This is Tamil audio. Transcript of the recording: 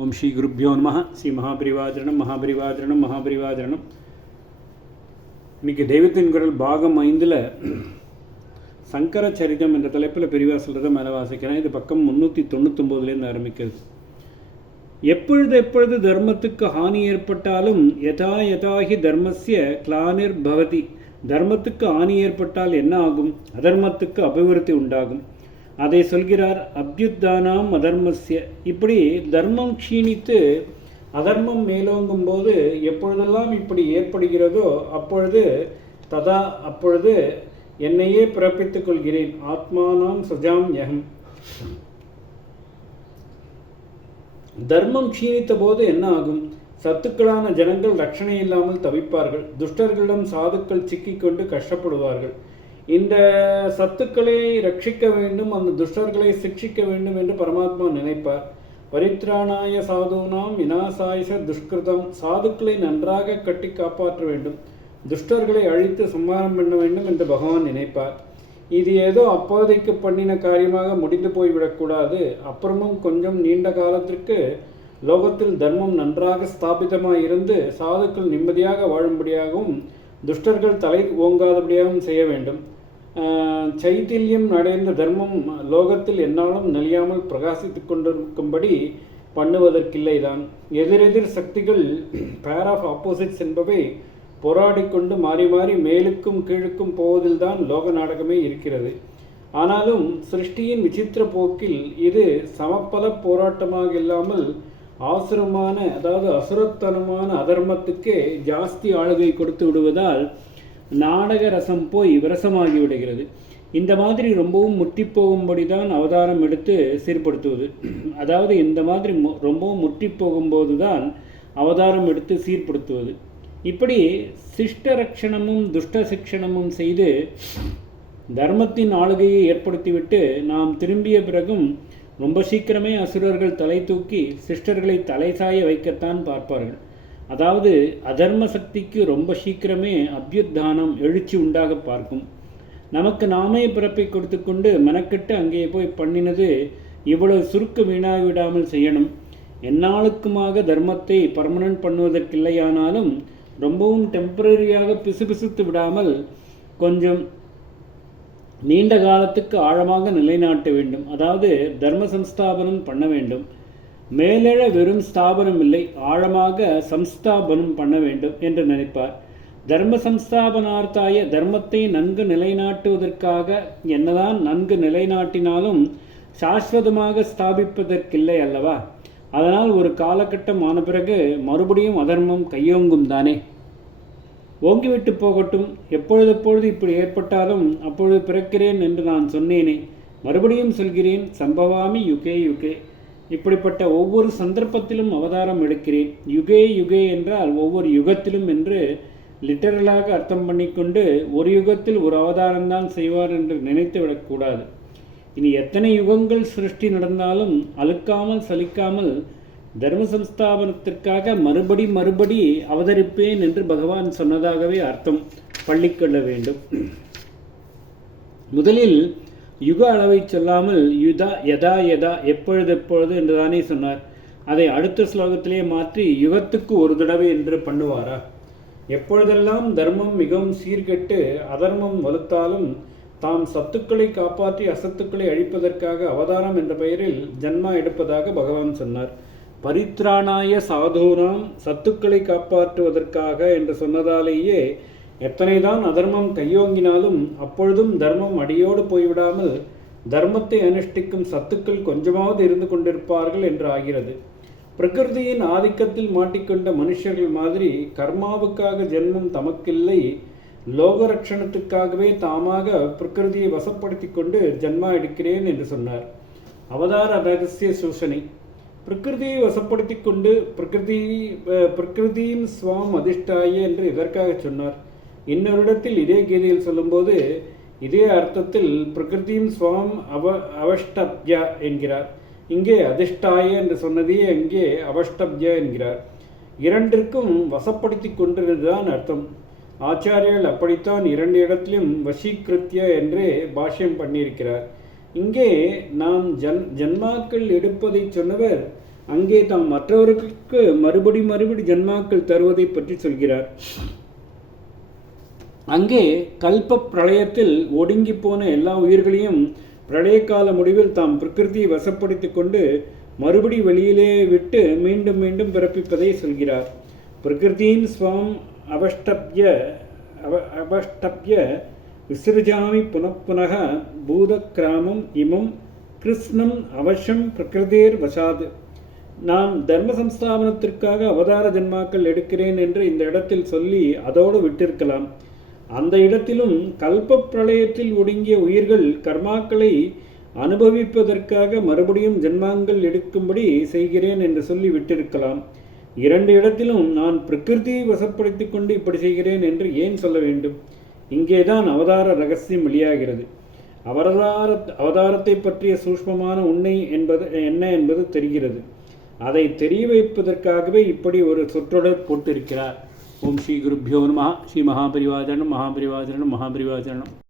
ஓம் ஸ்ரீ குருப்யோ நமः. ஸ்ரீ மகாபரிவாஜனம். இன்றைக்கி தெய்வத்தின் குரல் பாகம் 5 சங்கர சரிதம் என்ற தலைப்பில் பெரியவா சொல்கிறத மேலே வாசிக்கிறேன். இது பக்கம் 399 ஆரம்பிக்கிறது. எப்பொழுது தர்மத்துக்கு ஹானி ஏற்பட்டாலும் யதாஹி தர்மஸ்ய கிளானிர் பவதி. தர்மத்துக்கு ஹானி ஏற்பட்டால் என்ன ஆகும்? அதர்மத்துக்கு அபிவிருத்தி உண்டாகும். அதை சொல்கிறார். அப்யுத்தானாம் அதர்மஸ்ய. இப்படி தர்மம் க்ஷீணித்து அதர்மம் மேலோங்கும் போது எப்பொழுதெல்லாம் இப்படி ஏற்படுகிறதோ அப்பொழுது என்னையே பிறப்பித்துக் கொள்கிறேன். ஆத்மானாம் சஜாம் யகம். தர்மம் க்ஷீணித்த போது என்ன ஆகும்? சத்துக்களான ஜனங்கள் ரட்சணை இல்லாமல் தவிப்பார்கள். துஷ்டர்களிடம் சாதுக்கள் சிக்கிக்கொண்டு கஷ்டப்படுவார்கள். இந்த சத்துக்களை ரட்சிக்க வேண்டும், அந்த துஷ்டர்களை சிக்ஷிக்க வேண்டும் என்று பரமாத்மா நினைப்பார். பரித்ராணாய சாதுனாம் விநாசாய துஷ்கிருதம். சாதுக்களை நன்றாக கட்டி காப்பாற்ற வேண்டும், துஷ்டர்களை அழித்து சம்ஹாரம் பண்ண வேண்டும் என்று பகவான் நினைப்பார். இது ஏதோ அப்போதைக்கு பண்ணின காரியமாக முடிந்து போய்விடக்கூடாது. அப்புறமும் கொஞ்சம் நீண்ட காலத்திற்கு லோகத்தில் தர்மம் நன்றாக ஸ்தாபிதமாக இருந்து சாதுக்கள் நிம்மதியாக வாழும்படியாகவும் துஷ்டர்கள் தலை ஓங்காதபடியாகவும் செய்ய வேண்டும். சைத்தில்யம் அடைந்த தர்மம் லோகத்தில் என்னாலும் நலியாமல் பிரகாசித்து கொண்டிருக்கும்படி பண்ணுவதற்கில்லைதான். எதிரெதிர் சக்திகள் பேர் ஆஃப் ஆப்போசிட்ஸ் என்பவை போராடிக்கொண்டு மாறி மாறி மேலுக்கும் கீழுக்கும் போவதில்தான் லோக நாடகமே இருக்கிறது. ஆனாலும் சிருஷ்டியின் விசித்திர போக்கில் இது சமப்பல போராட்டமாக இல்லாமல் ஆசுரமான, அதாவது அசுரத்தனமான அதர்மத்துக்கே ஜாஸ்தி ஆளுகை கொடுத்து விடுவதால் நாடக ரசம் போய் விரசமாகி விடுகிறது. இந்த மாதிரி ரொம்பவும் முற்றி போகும்படி தான் அவதாரம் எடுத்து சீர்படுத்துவது. அதாவது இந்த மாதிரி ரொம்பவும் முற்றி போகும்போது தான் அவதாரம் எடுத்து சீர்படுத்துவது. இப்படி சிஷ்ட ரட்சணமும் துஷ்ட சிக்ஷணமும் செய்து தர்மத்தின் ஆளுகையை ஏற்படுத்திவிட்டு நாம் திரும்பிய பிறகும் ரொம்ப சீக்கிரமே அசுரர்கள் தலை தூக்கி சிஷ்டர்களை தலை சாய வைக்கத்தான் பார்ப்பார்கள். அதாவது அதர்ம சக்திக்கு ரொம்ப சீக்கிரமே அபியுத்தானம், எழுச்சி உண்டாக பார்க்கும். நமக்கு நாமே பிறப்பை கொடுத்து கொண்டு மெனக்கெட்டு அங்கே போய் பண்ணினது இவ்வளவு சுருக்க வீணாகிவிடாமல் செய்யணும். எந்நாளுக்குமாக தர்மத்தை பர்மனன்ட் பண்ணுவதற்கில்லையானாலும் ரொம்பவும் டெம்பரரியாக பிசுபிசுத்து விடாமல் கொஞ்சம் நீண்ட காலத்துக்கு ஆழமாக நிலைநாட்ட வேண்டும். அதாவது தர்ம சம்ஸ்தாபனம் பண்ண வேண்டும். மேலெழ வெறும் ஸ்தாபனம் இல்லை, ஆழமாக சம்ஸ்தாபனம் பண்ண வேண்டும் என்று நினைப்பார். தர்ம சம்ஸ்தாபனார்த்தாய, தர்மத்தை நன்கு நிலைநாட்டுவதற்காக என்னதான் நன்கு நிலைநாட்டினாலும் சாஸ்வதமாக ஸ்தாபிப்பதற்கில்லை அல்லவா? அதனால் ஒரு காலகட்டம் ஆன பிறகு மறுபடியும் அதர்மம் கையோங்கும் தானே. ஓங்கிவிட்டு போகட்டும். எப்பொழுது இப்படி ஏற்பட்டாலும் அப்பொழுது பிறக்கிறேன் என்று நான் சொன்னேனே, மறுபடியும் சொல்கிறேன். சம்பவாமி யுகே யுகே. இப்படிப்பட்ட ஒவ்வொரு சந்தர்ப்பத்திலும் அவதாரம் எடுக்கிறேன். யுகே என்றால் ஒவ்வொரு யுகத்திலும் என்று லிட்டரலாக அர்த்தம் பண்ணிக்கொண்டு ஒரு யுகத்தில் ஒரு அவதாரம்தான் செய்வார் என்று நினைத்து விடக்கூடாது. இனி எத்தனை யுகங்கள் சிருஷ்டி நடந்தாலும் அழுக்காமல் சலிக்காமல் தர்ம சம்ஸ்தாபனத்திற்காக மறுபடி அவதரிப்பேன் என்று பகவான் சொன்னதாகவே அர்த்தம் பள்ளிக்கொள்ள வேண்டும். முதலில் யுக அளவை சொல்லாமல் யதா எப்பொழுது என்றுதானே சொன்னார். அதை அடுத்த ஸ்லோகத்திலே மாற்றி யுகத்துக்கு ஒரு தடவை என்று பண்ணுவாரா? எப்பொழுதெல்லாம் தர்மம் மிகவும் சீர்கெட்டு அதர்மம் வலுத்தாலும் தாம் சத்துக்களை காப்பாற்றி அசத்துக்களை அழிப்பதற்காக அவதாரம் என்ற பெயரில் ஜன்மா எடுப்பதாக பகவான் சொன்னார். பரித்ராணாய சாதுனாம், சத்துக்களை காப்பாற்றுவதற்காக என்று சொன்னதாலேயே எத்தனைதான் அதர்மம் கையோங்கினாலும் அப்பொழுதும் தர்மம் அடியோடு போய்விடாமல் தர்மத்தை அனுஷ்டிக்கும் சத்துக்கள் கொஞ்சமாவது இருந்து கொண்டிருப்பார்கள் என்று ஆகிறது. பிரகிருதியின் ஆதிக்கத்தில் மாட்டிக்கொண்ட மனுஷர்கள் மாதிரி கர்மாவுக்காக ஜென்மம் தமக்கில்லை, லோகரட்சணத்துக்காகவே தாமாக பிரகிருதியை வசப்படுத்தி கொண்டு ஜன்மா எடுக்கிறேன் என்று சொன்னார். அவதார ரகசிய சூஷனை. பிரகிருதியை வசப்படுத்தி கொண்டு பிரகிருதியும் ஸ்வாம் அதிஷ்டாய என்று இதற்காக சொன்னார். இன்னொரு இடத்தில் இதே கீதையில் சொல்லும்போது இதே அர்த்தத்தில் பிரகிருதியும் ஸ்வாம் அவஷ்டப்யா என்கிறார். இங்கே அதிஷ்டாய என்று சொன்னதையே அங்கே அவஷ்டப்யா என்கிறார். இரண்டிற்கும் வசப்படுத்தி கொண்டிருந்துதான் அர்த்தம். ஆச்சாரியர்கள் அப்படித்தான் இரண்டு இடத்திலும் வசீகிருத்திய என்றே பாஷ்யம் பண்ணியிருக்கிறார். இங்கே நாம் ஜன்மாக்கள் எடுப்பதை சொன்னவர் அங்கே தாம் மற்றவர்களுக்கு மறுபடி ஜன்மாக்கள் தருவதை பற்றி சொல்கிறார். அங்கே கல்ப பிரளயத்தில் ஒடுங்கி போன எல்லா உயிர்களையும் பிரளய கால முடிவில் தாம் பிரகிருதியை வசப்படுத்தி கொண்டு மறுபடி வெளியிலே விட்டு மீண்டும் மீண்டும் பிறப்பிப்பதை சொல்கிறார். பிரகிருதியின் ஸ்வம் அவஷ்டப்ய விசிருஜாமி புனப்புனக பூதக்கிராமம் இமம் கிருஷ்ணம் அவசம் பிரகிருதேர் வசாது. நான் தர்ம சம்ஸ்தாபனத்திற்காக அவதார ஜன்மாக்கள் எடுக்கிறேன் என்று இந்த இடத்தில் சொல்லி அதோடு விட்டிருக்கலாம். அந்த இடத்திலும் கல்ப பிரளயத்தில் ஒடுங்கிய உயிர்கள் கர்மாக்களை அனுபவிப்பதற்காக மறுபடியும் ஜன்மாங்கள் எடுக்கும்படி செய்கிறேன் என்று சொல்லி விட்டிருக்கலாம். இரண்டு இடத்திலும் நான் பிரகிருதியை வசப்படுத்தி கொண்டு இப்படி செய்கிறேன் என்று ஏன் சொல்ல வேண்டும்? இங்கேதான் அவதார ரகசியம் வெளியாகிறது. அவதாரத்தை பற்றிய சூஷ்மமான உண்மை என்ன என்பது தெரிகிறது. அதை தெரிய வைப்பதற்காகவே இப்படி ஒரு சொற்றொடர் போட்டிருக்கிறார். ஓம் ஸ்ரீ குருப்யோ நமः. ஸ்ரீ மகாபரிவாஜனம் மகாபரிவாஜனம் மகாபரிவாஜனம்.